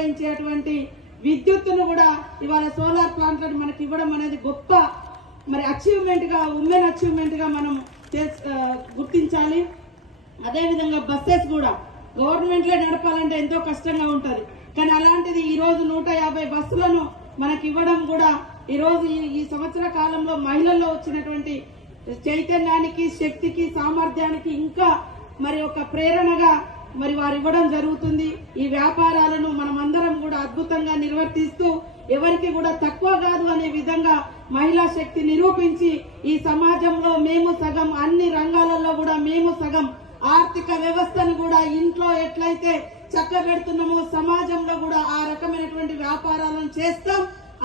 నిర్వహించేటువంటి విద్యుత్తును కూడా ఇవాళ సోలార్ ప్లాంట్లను మనకి ఇవ్వడం అనేది గొప్ప మరి అచీవ్మెంట్ గా, ఉమెన్ అచీవ్మెంట్ గా మనం గుర్తించాలి. అదేవిధంగా బస్సెస్ కూడా గవర్నమెంట్లే నడపాలంటే ఎంతో కష్టంగా ఉంటది. కానీ అలాంటిది ఈ రోజు 150 బస్సులను మనకి ఇవ్వడం కూడా ఈ రోజు ఈ సంవత్సర కాలంలో మహిళల్లో వచ్చినటువంటి చైతన్యానికి, శక్తికి, సామర్థ్యానికి ఇంకా మరి ఒక ప్రేరణగా మరి వారు ఇవ్వడం జరుగుతుంది. ఈ వ్యాపారాలను మనమందరం కూడా అద్భుతంగా నిర్వర్తిస్తూ ఎవరికి కూడా తక్కువ కాదు అనే విధంగా మహిళా శక్తి నిరూపించి ఈ సమాజంలో మేము సగం, అన్ని రంగాలలో కూడా మేము సగం, ఆర్థిక వ్యవస్థను కూడా ఇంట్లో ఎట్లయితే చక్కబెడుతున్నామో సమాజంలో కూడా ఆ రకమైనటువంటి వ్యాపారాలను చేస్తాం,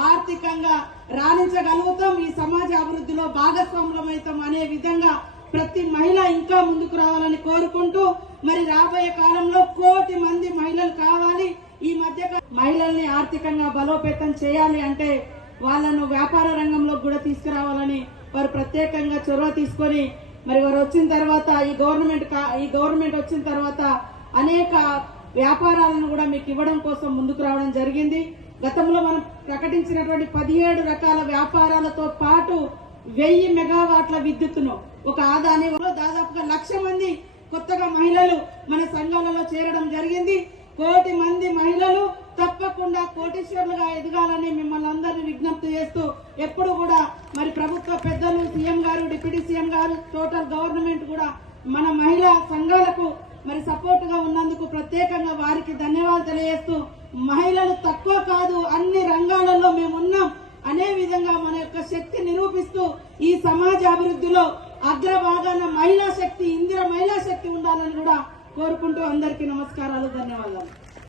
ఆర్థికంగా రాణించగలుగుతాం, ఈ సమాజ అభివృద్ధిలో భాగస్వాములమవుతాం అనే విధంగా ప్రతి మహిళ ఇంకా ముందుకు రావాలని కోరుకుంటూ మరి రాబోయే కాలంలో 1 కోటి మంది మహిళలు కావాలి. ఈ మధ్య మహిళల్ని ఆర్థికంగా బలోపేతం చేయాలి అంటే వాళ్ళను వ్యాపార రంగంలో కూడా తీసుకురావాలని వారు ప్రత్యేకంగా చొరవ తీసుకొని మరి వారు వచ్చిన తర్వాత ఈ గవర్నమెంట్ వచ్చిన తర్వాత అనేక వ్యాపారాలను కూడా మీకు ఇవ్వడం కోసం ముందుకు రావడం జరిగింది. గతంలో మనం ప్రకటించినటువంటి 17 రకాల వ్యాపారాలతో పాటు 1000 మెగావాట్ల విద్యుత్తును ఒక ఆదాయంలో దాదాపుగా 1,00,000 మంది కొత్తగా మహిళలు మన సంఘాలలో చేరడం జరిగింది. 1 కోటి మంది మహిళలు తప్పకుండా కోటీశ్వరులుగా ఎదగాలని మిమ్మల్ని అందరినీ విజ్ఞప్తి చేస్తూ ఎప్పుడు కూడా మరి ప్రభుత్వ పెద్దలు, సీఎం గారు, డిప్యూటీ సీఎం గారు, టోటల్ గవర్నమెంట్ కూడా మన మహిళా సంఘాలకు మరి సపోర్ట్ గా ఉన్నందుకు ప్రత్యేకంగా వారికి ధన్యవాదాలు తెలియజేస్తూ మహిళలు తక్కువ కాదు, అన్ని రంగాలలో మేమున్నాం అనే విధంగా మన యొక్క శక్తి నిరూపిస్తూ ఈ సమాజ అభివృద్ధిలో అగ్రభాగాన మహిళా శక్తి, ఇందిర మహిళా శక్తి ఉండాలని కూడా కోరుకుంటూ అందరికీ నమస్కారాలు, ధన్యవాదాలు.